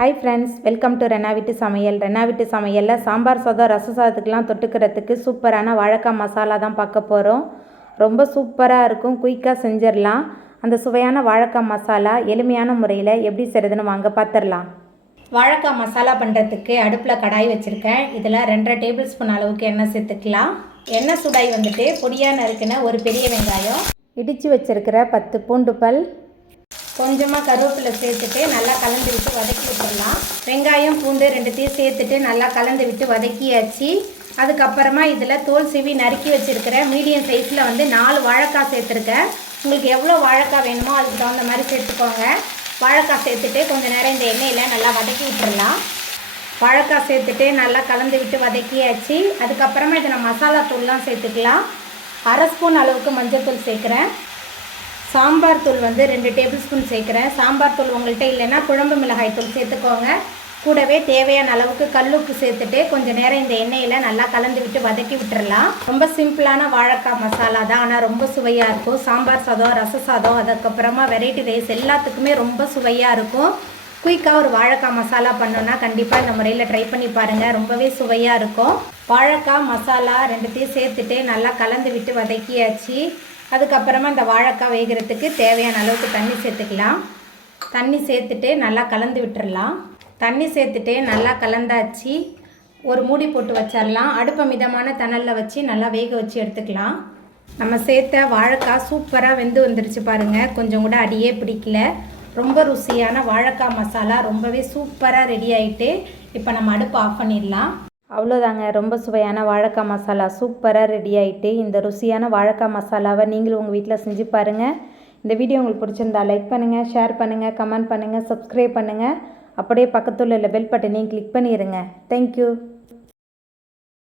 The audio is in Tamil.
Hi friends, welcome to Rena வீட்டு சமையல். ரெனா வீட்டு சமையலில் சாம்பார் சாதம், ரச சாதத்துக்கெலாம் தொட்டுக்கிறதுக்கு சூப்பரான வாழைக்காய் மசாலா தான் பார்க்க போகிறோம். ரொம்ப சூப்பராக இருக்கும், குயிக்காக செஞ்சிடலாம். அந்த சுவையான வாழைக்காய் மசாலா எளிமையான முறையில் எப்படி செய்கிறதுன்னு வாங்க பார்த்துடலாம். வாழைக்காய் மசாலா பண்ணுறதுக்கு அடுப்பில் கடாய் வச்சுருக்கேன். இதில் 2.5 டேபிள் ஸ்பூன் அளவுக்கு எண்ணெய் சேர்த்துக்கலாம். எண்ணெய் சூடாய் வந்துட்டு பொடியாக நறுக்கின ஒரு பெரிய வெங்காயம், இடித்து வச்சுருக்கிற 10 பூண்டு பல், கொஞ்சமாக கருவேப்பிலை சேர்த்துட்டு நல்லா கலந்து விட்டு வதக்கி விட்டுடலாம். வெங்காயம் பூண்டு 2த்தையும் சேர்த்துட்டு நல்லா கலந்து விட்டு வதக்கியாச்சு. அதுக்கப்புறமா இதில் தோல் சீவி நறுக்கி வச்சுருக்கிற மீடியம் சைஸில் 4 வாழைக்காய் சேர்த்துருக்கேன். உங்களுக்கு எவ்வளோ வாழைக்காய் வேணுமோ அதுக்கு தகுந்த மாதிரி சேர்த்துக்கோங்க. வாழைக்காய் சேர்த்துட்டு கொஞ்சம் நேரம் இந்த எண்ணெயில் நல்லா வதக்கி விட்டுடலாம். வாழைக்காய் சேர்த்துட்டு நல்லா கலந்து விட்டு வதக்கியாச்சு. அதுக்கப்புறமா இதை நான் மசாலா தூள்லாம் சேர்த்துக்கலாம். 1/2 ஸ்பூன் அளவுக்கு மஞ்சள் தூள் சேர்க்குறேன். சாம்பார் தூள் 2 டேபிள் ஸ்பூன் சேர்க்குறேன். சாம்பார் தூள் உங்கள்கிட்ட இல்லைன்னா குழம்பு மிளகாய் தூள் சேர்த்துக்கோங்க. கூடவே தேவையான அளவுக்கு கல்லுப்பு சேர்த்துட்டு கொஞ்சம் நேரம் இந்த எண்ணெயில் நல்லா கலந்து விட்டு வதக்கி விட்டுறலாம். ரொம்ப சிம்பிளான வாழைக்காய் மசாலா தான், ஆனால் ரொம்ப சுவையாக இருக்கும். சாம்பார் சாதம், ரச சாதம், அதுக்கப்புறமா வெரைட்டி ரைஸ் எல்லாத்துக்குமே ரொம்ப சுவையாக இருக்கும். குயிக்காக ஒரு வாழைக்காய் மசாலா பண்ணோன்னா கண்டிப்பாக இந்த முறையில் ட்ரை பண்ணி பாருங்கள், ரொம்பவே சுவையாக இருக்கும். வாழைக்காய் மசாலா 2த்தையும் சேர்த்துட்டு நல்லா கலந்து விட்டு வதக்கியாச்சு. அதுக்கப்புறமா இந்த வாழைக்காய் வேகிறதுக்கு தேவையான அளவுக்கு தண்ணி சேர்த்துக்கலாம். தண்ணி சேர்த்துட்டு நல்லா கலந்து விட்டுடலாம். தண்ணி சேர்த்துட்டு நல்லா கலந்தாச்சு. ஒரு மூடி போட்டு வச்சிடலாம். அடுப்பை மிதமான தணலில் வச்சு நல்லா வேக வச்சு எடுத்துக்கலாம். நம்ம சேர்த்த வாழைக்காய் சூப்பராக வெந்து வந்துருச்சு பாருங்கள், கொஞ்சம் கூட அடியே பிடிக்கல. ரொம்ப ருசியான வாழைக்காய் மசாலா ரொம்பவே சூப்பராக ரெடி ஆகிட்டு இப்போ நம்ம அடுப்பை ஆஃப் பண்ணிடலாம். அவ்வளோதாங்க, ரொம்ப சுவையான வாழைக்காய் மசாலா சூப்பராக ரெடி ஆகிட்டு. இந்த ருசியான வாழைக்காய் மசாலாவை நீங்களும் உங்கள் வீட்டில் செஞ்சு பாருங்கள். இந்த வீடியோ உங்களுக்கு பிடிச்சிருந்தா லைக் பண்ணுங்கள், ஷேர் பண்ணுங்கள், கமெண்ட் பண்ணுங்கள், சப்ஸ்கிரைப் பண்ணுங்கள். அப்படியே பக்கத்தில் உள்ள பெல் பட்டனையும் கிளிக் பண்ணிடுங்க. தேங்க்யூ.